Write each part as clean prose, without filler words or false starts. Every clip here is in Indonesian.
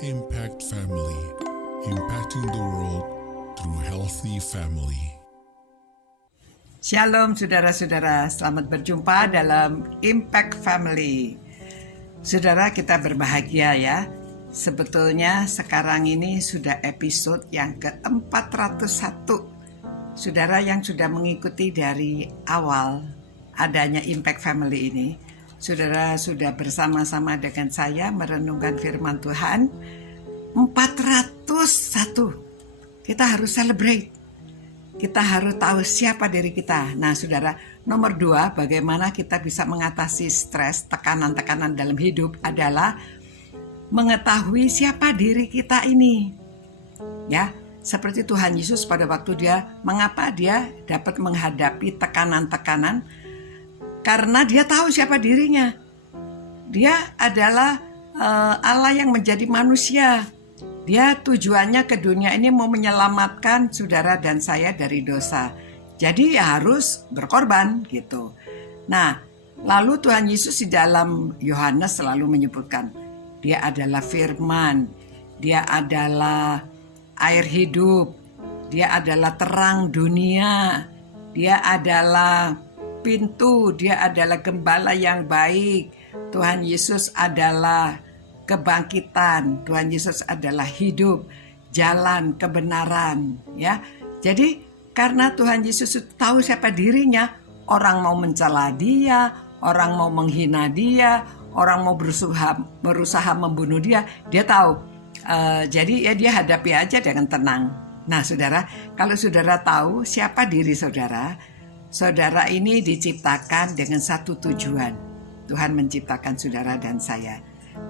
Impact Family, impacting the world through healthy family. Shalom saudara-saudara, selamat berjumpa dalam Impact Family. Saudara, kita berbahagia ya. Sebetulnya sekarang ini sudah episode yang ke-401. Saudara yang sudah mengikuti dari awal adanya Impact Family ini, saudara sudah bersama-sama dengan saya merenungkan firman Tuhan. 401. Kita harus celebrate. Kita harus tahu siapa diri kita. Nah saudara, nomor 2, bagaimana kita bisa mengatasi stres, tekanan-tekanan dalam hidup adalah mengetahui siapa diri kita ini. Ya, seperti Tuhan Yesus pada waktu mengapa dia dapat menghadapi tekanan-tekanan, karena dia tahu siapa dirinya. Dia adalah Allah yang menjadi manusia. Dia tujuannya ke dunia ini mau menyelamatkan saudara dan saya dari dosa. Jadi ya harus berkorban gitu. Nah, lalu Tuhan Yesus di dalam Yohanes selalu menyebutkan, dia adalah firman, dia adalah air hidup, dia adalah terang dunia, dia adalah pintu, dia adalah gembala yang baik. Tuhan Yesus adalah kebangkitan, Tuhan Yesus adalah hidup, jalan, kebenaran, ya. Jadi karena Tuhan Yesus tahu siapa dirinya, orang mau mencela dia, orang mau menghina dia, orang mau berusaha membunuh dia, dia tahu. Jadi ya dia hadapi aja dengan tenang. Nah saudara, kalau saudara tahu siapa diri saudara, saudara ini diciptakan dengan satu tujuan. Tuhan menciptakan saudara dan saya.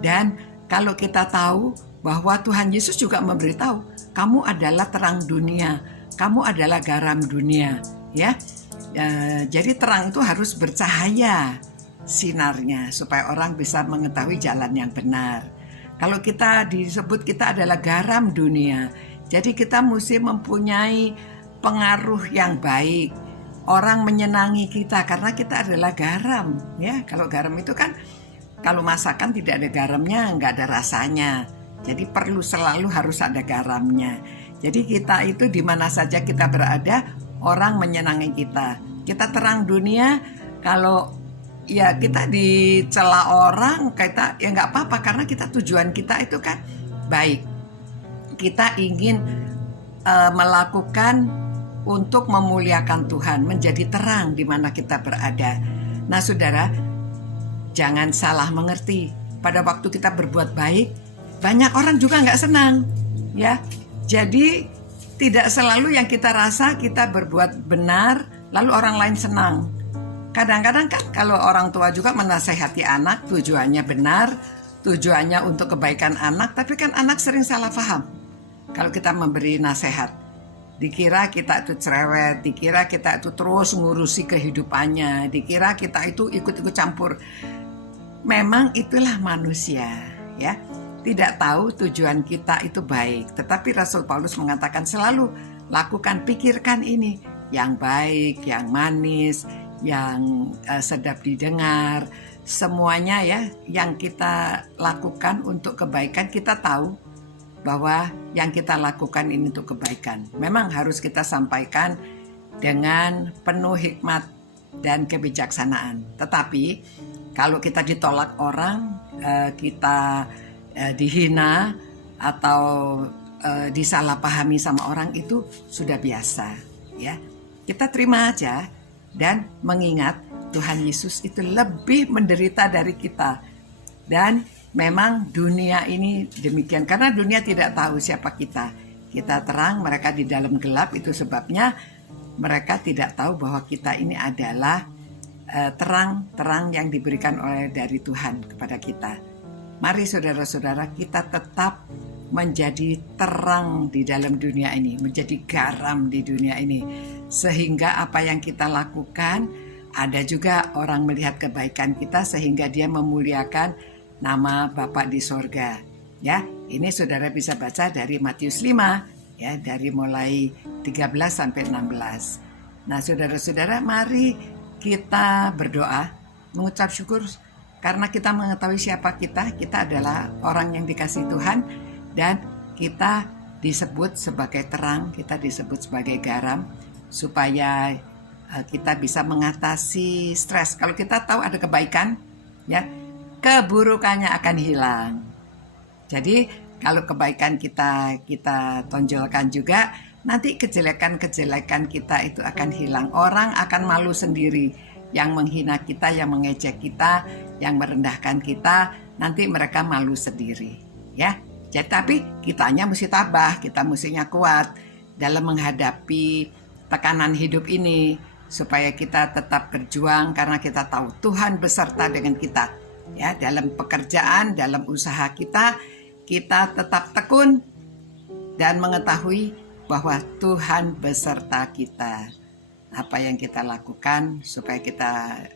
Dan kalau kita tahu bahwa Tuhan Yesus juga memberitahu, kamu adalah terang dunia, kamu adalah garam dunia, ya. Jadi terang itu harus bercahaya sinarnya supaya orang bisa mengetahui jalan yang benar. Kalau kita disebut kita adalah garam dunia, jadi kita mesti mempunyai pengaruh yang baik. Orang menyenangi kita karena kita adalah garam, ya. Kalau garam itu kan, kalau masakan tidak ada garamnya, nggak ada rasanya. Jadi perlu selalu harus ada garamnya. Jadi kita itu di mana saja kita berada, orang menyenangi kita. Kita terang dunia. Kalau ya kita dicela orang, kita ya nggak apa-apa karena kita tujuan kita itu kan baik. Kita ingin melakukan untuk memuliakan Tuhan, menjadi terang di mana kita berada. Nah saudara, jangan salah mengerti. Pada waktu kita berbuat baik, banyak orang juga nggak senang, ya. Jadi tidak selalu yang kita rasa kita berbuat benar, lalu orang lain senang. Kadang-kadang kan kalau orang tua juga menasehati anak, tujuannya benar, tujuannya untuk kebaikan anak, tapi kan anak sering salah paham. Kalau kita memberi nasihat, dikira kita itu cerewet, dikira kita itu terus ngurusi kehidupannya, dikira kita itu ikut-ikut campur. Memang itulah manusia, ya. Tidak tahu tujuan kita itu baik. Tetapi Rasul Paulus mengatakan selalu lakukan, pikirkan ini yang baik, yang manis, yang sedap didengar. Semuanya ya yang kita lakukan untuk kebaikan, kita tahu bahwa yang kita lakukan ini untuk kebaikan. Memang harus kita sampaikan dengan penuh hikmat dan kebijaksanaan. Tetapi kalau kita ditolak orang, kita dihina atau disalahpahami sama orang, itu sudah biasa, ya. Kita terima aja dan mengingat Tuhan Yesus itu lebih menderita dari kita. Dan memang dunia ini demikian, karena dunia tidak tahu siapa kita. Kita terang, mereka di dalam gelap, itu sebabnya mereka tidak tahu bahwa kita ini adalah terang yang diberikan oleh dari Tuhan kepada kita. Mari saudara-saudara, kita tetap menjadi terang di dalam dunia ini, menjadi garam di dunia ini, sehingga apa yang kita lakukan, ada juga orang melihat kebaikan kita sehingga dia memuliakan nama Bapa di sorga. Ya, ini saudara bisa baca dari Matius 5, ya, dari mulai 13 sampai 16. Nah, saudara-saudara, mari kita berdoa, mengucap syukur karena kita mengetahui siapa kita adalah orang yang dikasihi Tuhan, Dan kita disebut sebagai terang, kita disebut sebagai garam, supaya kita bisa mengatasi stres. Kalau kita tahu ada kebaikan, ya, keburukannya akan hilang. Jadi kalau kebaikan kita tonjolkan juga, nanti kejelekan-kejelekan kita itu akan hilang. Orang akan malu sendiri. Yang menghina kita, yang mengejek kita, yang merendahkan kita, nanti mereka malu sendiri, ya. Jadi tapi kitanya mesti tabah, kita mestinya kuat dalam menghadapi tekanan hidup ini, supaya kita tetap berjuang karena kita tahu Tuhan beserta dengan kita. Ya, dalam pekerjaan, dalam usaha kita tetap tekun dan mengetahui bahwa Tuhan beserta kita. Apa yang kita lakukan supaya kita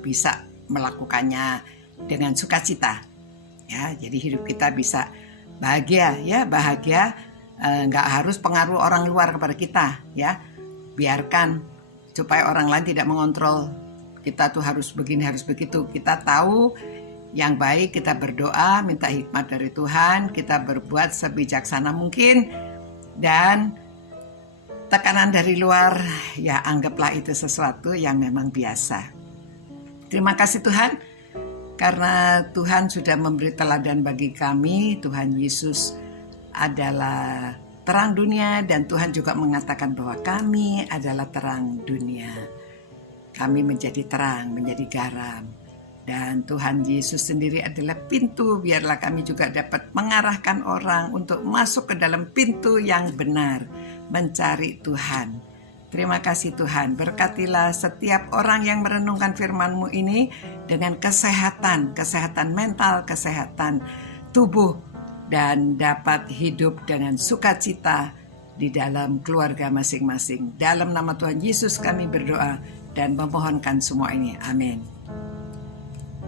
bisa melakukannya dengan sukacita. Ya, jadi hidup kita bisa bahagia, ya, bahagia. Nggak harus pengaruh orang luar kepada kita, ya. Biarkan supaya orang lain tidak mengontrol kita tuh harus begini, harus begitu. Kita tahu yang baik, kita berdoa, minta hikmat dari Tuhan, kita berbuat sebijaksana mungkin, dan tekanan dari luar, ya anggaplah itu sesuatu yang memang biasa. Terima kasih Tuhan, karena Tuhan sudah memberi teladan bagi kami. Tuhan Yesus adalah terang dunia, dan Tuhan juga mengatakan bahwa kami adalah terang dunia. Kami menjadi terang, menjadi garam. Dan Tuhan Yesus sendiri adalah pintu, biarlah kami juga dapat mengarahkan orang untuk masuk ke dalam pintu yang benar, mencari Tuhan. Terima kasih Tuhan, berkatilah setiap orang yang merenungkan firman-Mu ini dengan kesehatan mental, kesehatan tubuh, dan dapat hidup dengan sukacita di dalam keluarga masing-masing. Dalam nama Tuhan Yesus kami berdoa dan memohonkan semua ini. Amin.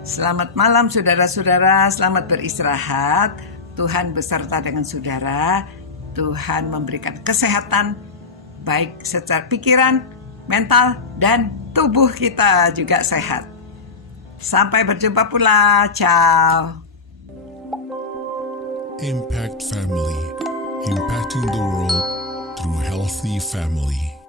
Selamat malam saudara-saudara, selamat beristirahat. Tuhan beserta dengan saudara. Tuhan memberikan kesehatan baik secara pikiran, mental, dan tubuh kita juga sehat. Sampai berjumpa pula. Ciao. Impact Family, impacting the world through healthy family.